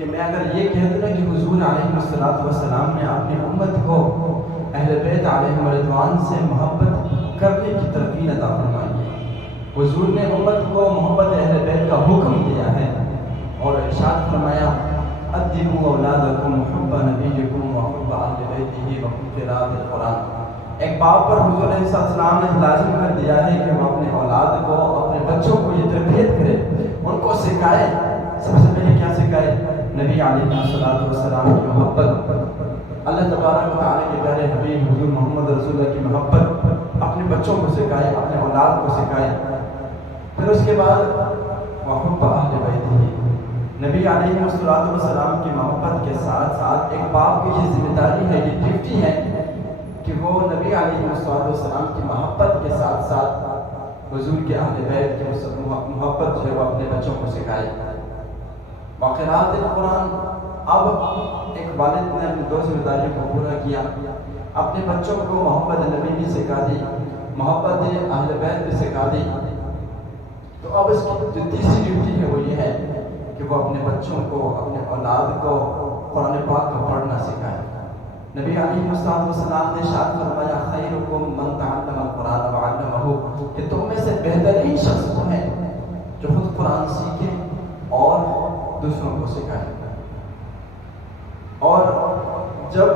کہ میں اگر یہ کہہ دوں کہ حضور علیہ السلام نے اپنی امت کو اہل بیت علیہم رضوان سے محبت کرنے کی تلقین عطا فرمائی ہے۔ حضور نے امت کو محبت اہل بیت کا حکم دیا ہے اور ارشاد فرمایا ادبوا اولادکم حب نبیکم وحب اہل بیتہ وحب قراءۃ القرآن۔ ایک باپ پر حضور علیہ السلام نے لازم کر دیا ہے کہ وہ اپنے اولاد کو، اپنے بچوں کو یہ تربیت کرے، ان کو سکھائے۔ سب سے پہلے کیا سکھائے؟ نبی علیہ السلام کی محبت، اللہ تبارک و تعالیٰ کے پیارے حبیب حضور محمد رسول اللہ کی محبت اپنے بچوں کو سکھائے، اپنے اولاد کو سکھائے۔ پھر اس کے بعد وحب اہل بیتہ، نبی علیہ السلام کی محبت کے ساتھ ساتھ ایک باپ کی یہ ذمہ داری ہے، یہ ڈیوٹی ہے کہ وہ نبی علیہ السلام کی محبت کے ساتھ ساتھ حضور کے اہل بیت کی محبت جو ہے وہ اپنے بچوں کو سکھائے۔ وقراءۃ القرآن، اب ایک والد نے اپنی دو ذمہ داریوں کو پورا کیا، اپنے بچوں کو محبت نبی بھی سکھا دی، محبت اہل بیت بھی سکھا دی۔ تو اب اس کی جو تیسری ڈیوٹی ہے وہ یہ ہے کہ وہ اپنے بچوں کو، اپنے اولاد کو قرآن پاک کو پڑھنا سکھائے۔ نبی علیہ السلام نے ارشاد فرمایا خیرکم من تعلم القرآن وعلمہ، کہ تم میں سے بہترین شخص وہ ہے جو خود قرآن سیکھے اور دوسروں کو سکھائے۔ اور جب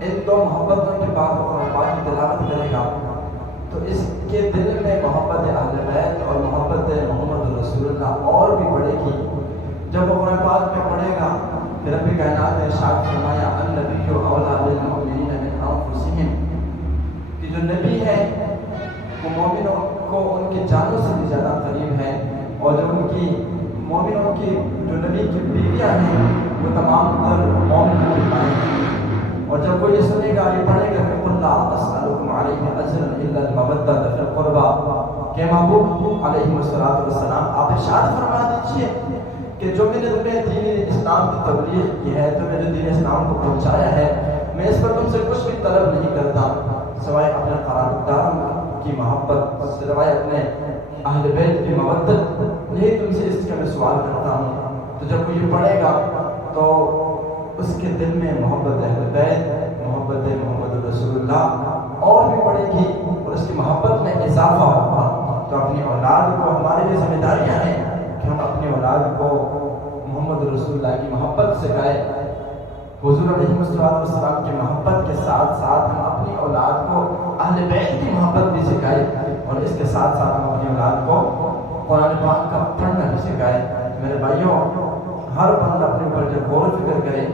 ان دو محبتوں کے بعد قرآن پاک کی تلاوت کرے گا تو اس کے دل میں محبت اہل بیت اور محبت محمد رسول اللہ اور بھی بڑھے گی۔ جب وہ قرآن پاک میں پڑھے گا پھر رب کائنات نے ارشاد فرمایا النبی اولیٰ بالمؤمنین من انفسہم، کہ جو نبی ہے وہ مومنوں کو ان کی جانوں سے بھی زیادہ قریب ہے، اور جو ان کی مومنوں کی جو نبی کی بیویاں ہیں وہ تمام تر مومنوں کی مائیں ہیں۔ اور جب وہ یہ سنے گا، یہ پڑھے گا کہ قل لا اسألکم علیہ اجرا الا المودۃ فی القربى، کہ محبوب علیہ السلام آپ ارشاد فرما دیجئے کہ جو میں نے تمہیں دین اسلام کی تبلیغ کی ہے، جو میں نے دین اسلام کو پہنچایا ہے، میں اس پر تم سے کچھ بھی طلب نہیں کرتا سوائے اپنے قرابتدار کی محبت، سوائے اپنے اہل بیت کی مودت، یہی تم سے اس کا میں سوال کرتا ہوں۔ تو جب وہ یہ پڑھے گا تو اس کے دل میں محبت اہل بیت، محبت محمد رسول اللہ اور بھی بڑھے گی اور اس کی محبت میں اضافہ ہوگا۔ تو اپنی اولاد کو، ہماری بھی ذمہ داریاں ہیں کہ ہم اپنی اولاد کو محمد رسول اللہ کی محبت سکھائے۔ حضور علیہ السلام کی محبت کے ساتھ ساتھ ہم اپنی اولاد کو اہل بیت کی محبت بھی سکھائے، اور اس کے ساتھ ساتھ ہم اپنی اولاد کو قرآن پاک کا پڑھنا بھی سکھائے۔ میرے بھائیوں، ہر بندہ اپنے اوپر جو غور و فکر کرے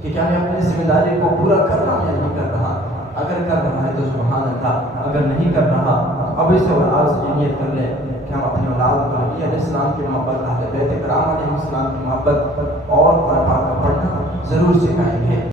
کہ کیا میں اپنی ذمہ داری کو پورا کر رہا ہوں یا نہیں کر رہا۔ اگر کر رہا ہے تو سبحان اللہ، اگر نہیں کر رہا اب اس سے اولاد سے نیت کر لے کہ ہم اپنی اولاد کو نبی علیہ السلام کی محبت، اہل بیت کرام علیہ السلام کی محبت اور قرآن پاک کا پڑھنا ضرور سکھائیں گے۔